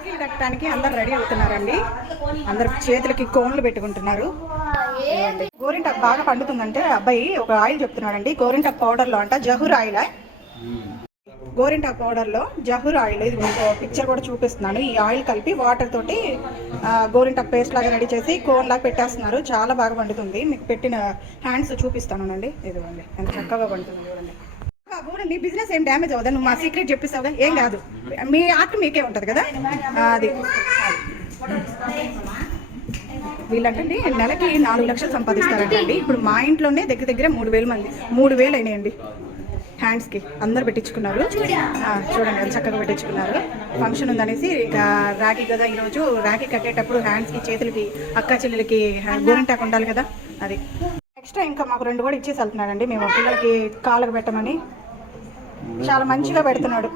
రాఖీలు కట్టడానికి అందరు రెడీ అవుతున్నారండి. అందరు చేతులకి కోన్లు పెట్టుకుంటున్నారు. గోరింటాకు బాగా పండుతుందంటే అబ్బాయి ఒక ఆయిల్ చెప్తున్నాడండి. గోరింటాకు పౌడర్లో అంట జహూర్ ఆయిల్, గోరింటాకు పౌడర్లో జహూర్ ఆయిల్, ఇది పిక్చర్ కూడా చూపిస్తున్నాను. ఈ ఆయిల్ కలిపి వాటర్ తోటి గోరింటాకు పేస్ట్ లాగా రెడీ చేసి కోన్ లాగా పెట్టేస్తున్నారు. చాలా బాగా పండుతుంది. మీకు పెట్టిన హ్యాండ్స్ చూపిస్తానండి. ఇదిగోండి ఎంత చక్కగా పండుతుంది చూడండి. బాబు నీ బిజినెస్ ఏం డ్యామేజ్ అవ్వదా? నువ్వు మా సీక్రెట్ చెప్పిస్తావు కదా, ఏం కాదు. మీ ఆర్ట్ మీకే ఉంటుంది కదా. అది వీళ్ళంటండి నెలకి 4 లక్షలు సంపాదిస్తారంటండి. ఇప్పుడు మా ఇంట్లోనే దగ్గర దగ్గర 3,000 అయినాయండి. హ్యాండ్స్కి అందరు పెట్టించుకున్నారు. చూడండి ఎంత చక్కగా పెట్టించుకున్నారు. ఫంక్షన్ ఉందనేసి ఇక రాఖీ కదా ఈరోజు, రాఖీ కట్టేటప్పుడు హ్యాండ్స్కి చేతులకి అక్క చెల్లెలకి గోరింటాకు ఉండాలి కదా. అది ఎక్స్ట్రా ఇంకా మాకు 2 కూడా ఇచ్చేసి వెళ్తున్నాడండి. మేము పిల్లలకి కాళ్ళకు పెట్టమని చాలా మంచిగా పెడుతున్నాడు.